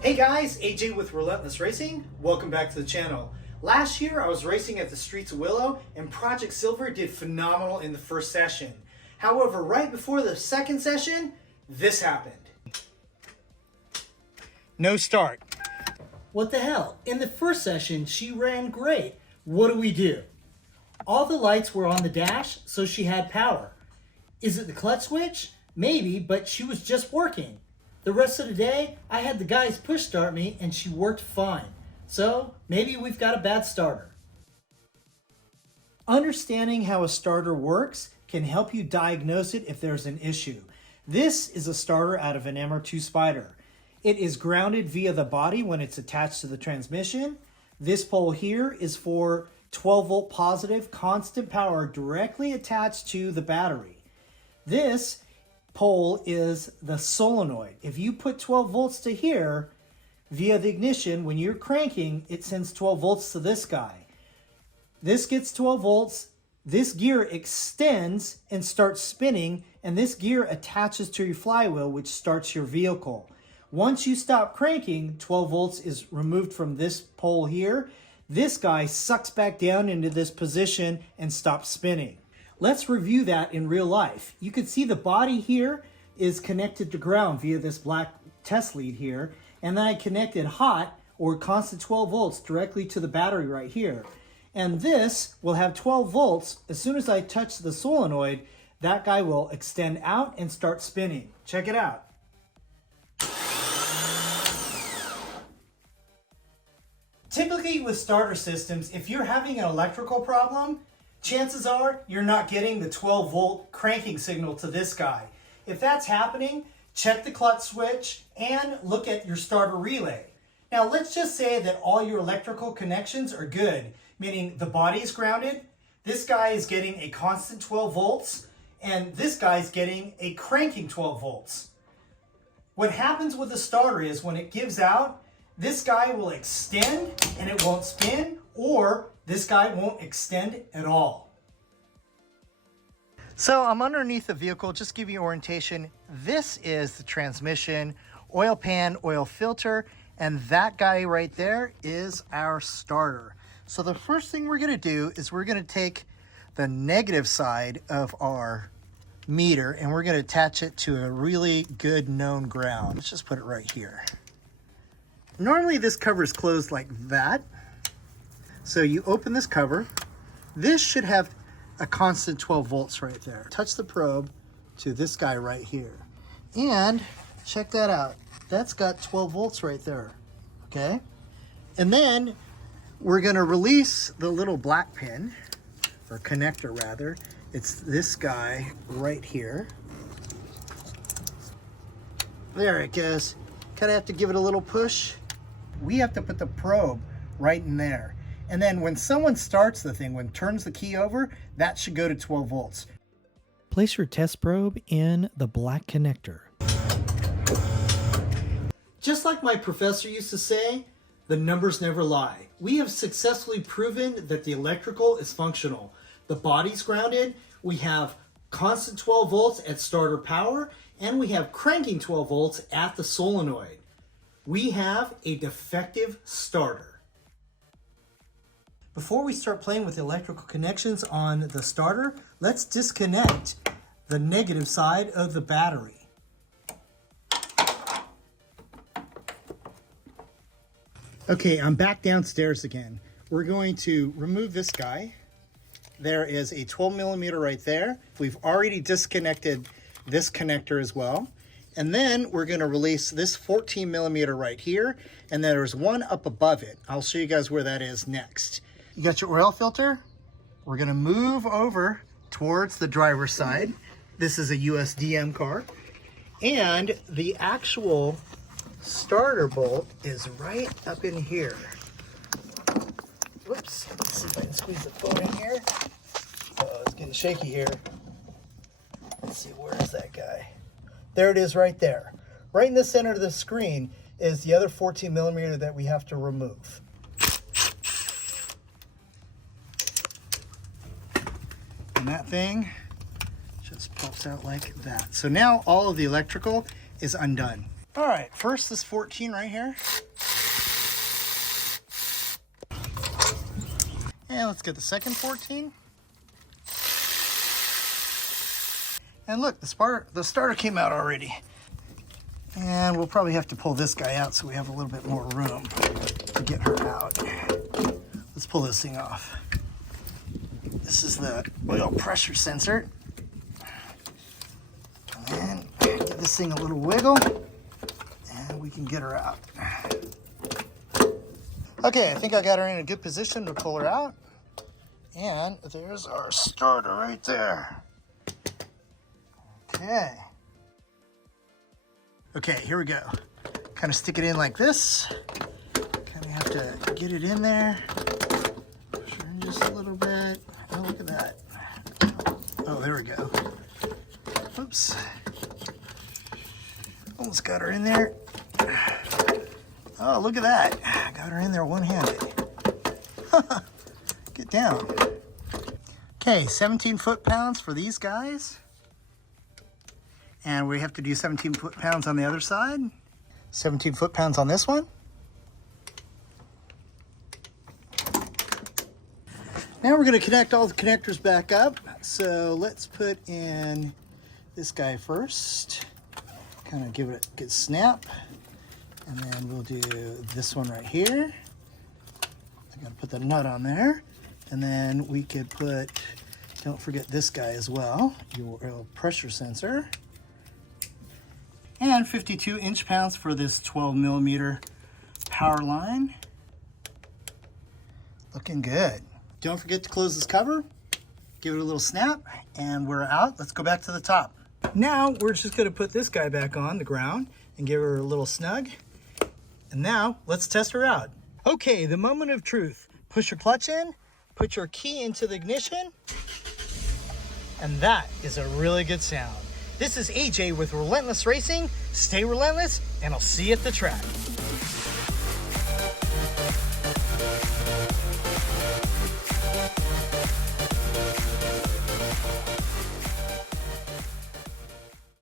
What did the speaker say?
Hey guys, AJ with Relentless Racing. Welcome back to the channel. Last year I was racing at the streets of Willow and Project Silver did phenomenal in the first session. However, right before the second session, this happened. No start. What the hell? In the first session, she ran great. What do? All the lights were on the dash, so she had power. Is it the clutch switch? Maybe, but she was just working. The rest of the day, I had the guys push start me and she worked fine. So maybe we've got a bad starter. Understanding how a starter works can help you diagnose it if there's an issue. This is a starter out of an MR2 Spyder. It is grounded via the body when it's attached to the transmission. This pole here is for 12 volt positive constant power directly attached to the battery. This pole is the solenoid. If you put 12 volts to here via the ignition, when you're cranking, it sends 12 volts to this guy. This gets 12 volts. This gear extends and starts spinning, and this gear attaches to your flywheel, which starts your vehicle. Once you stop cranking, 12 volts is removed from this pole here. This guy sucks back down into this position and stops spinning. Let's review that in real life. You can see the body here is connected to ground via this black test lead here, and then I connected hot or constant 12 volts directly to the battery right here. And this will have 12 volts. As soon as I touch the solenoid, that guy will extend out and start spinning. Check it out. Typically with starter systems, if you're having an electrical problem, chances are you're not getting the 12 volt cranking signal to this guy. If that's happening, check the clutch switch and look at your starter relay. Now let's just say that all your electrical connections are good, meaning the body is grounded, this guy is getting a constant 12 volts, and this guy's getting a cranking 12 volts. What happens with the starter is when it gives out, this guy will extend and it won't spin, or this guy won't extend at all. So I'm underneath the vehicle, just give you orientation. This is the transmission, oil pan, oil filter, and that guy right there is our starter. So the first thing we're gonna do is we're gonna take the negative side of our meter and we're gonna attach it to a really good known ground. Let's just put it right here. Normally this cover is closed like that. So you open this cover. This should have a constant 12 volts right there. Touch the probe to this guy right here. And check that out. That's got 12 volts right there, okay? And then we're gonna release the little black pin, or connector rather. It's this guy right here. There it goes. Kind of have to give it a little push. We have to put the probe right in there. And then when someone starts the thing, when turns the key over, that should go to 12 volts. Place your test probe in the black connector. Just like my professor used to say, the numbers never lie. We have successfully proven that the electrical is functional. The body's grounded, we have constant 12 volts at starter power, and we have cranking 12 volts at the solenoid. We have a defective starter. Before we start playing with the electrical connections on the starter, let's disconnect the negative side of the battery. Okay, I'm back downstairs again. We're going to remove this guy. There is a 12 millimeter right there. We've already disconnected this connector as well. And then we're going to release this 14 millimeter right here. And then there's one up above it. I'll show you guys where that is next. You got your oil filter. We're gonna move over towards the driver's side. This is a USDM car. And the actual starter bolt is right up in here. Whoops, let's see if I can squeeze the phone in here. Uh-oh, it's getting shaky here. Let's see, where is that guy? There it is right there. Right in the center of the screen is the other 14 millimeter that we have to remove. And that thing just pops out like that. So now all of the electrical is undone. All right, first this 14 right here. And let's get the second 14. And look, the starter came out already. And we'll probably have to pull this guy out so we have a little bit more room to get her out. Let's pull this thing off. This is the oil pressure sensor. And give this thing a little wiggle, and we can get her out. Okay, I think I got her in a good position to pull her out. And there's our starter right there. Okay. Okay, here we go. Kind of stick it in like this. Kind of have to get it in there. Turn just a little bit. Oh, look at that. Oh, there we go. Oops. Almost got her in there. Oh, look at that. Got her in there one-handed. Get down. Okay, 17 foot-pounds for these guys. And we have to do 17 foot-pounds on the other side. 17 foot-pounds on this one. Now we're going to connect all the connectors back up. So let's put in this guy first. Kind of give it a good snap. And then we'll do this one right here. I got to put the nut on there. And then we could put, don't forget this guy as well, your oil pressure sensor. And 52 inch-pounds for this 12 millimeter power line. Looking good. Don't forget to close this cover, give it a little snap, and we're out. Let's go back to the top. Now we're just gonna put this guy back on the ground and give her a little snug. And now let's test her out. Okay, the moment of truth. Push your clutch in, put your key into the ignition, and that is a really good sound. This is AJ with Relentless Racing. Stay relentless, and I'll see you at the track.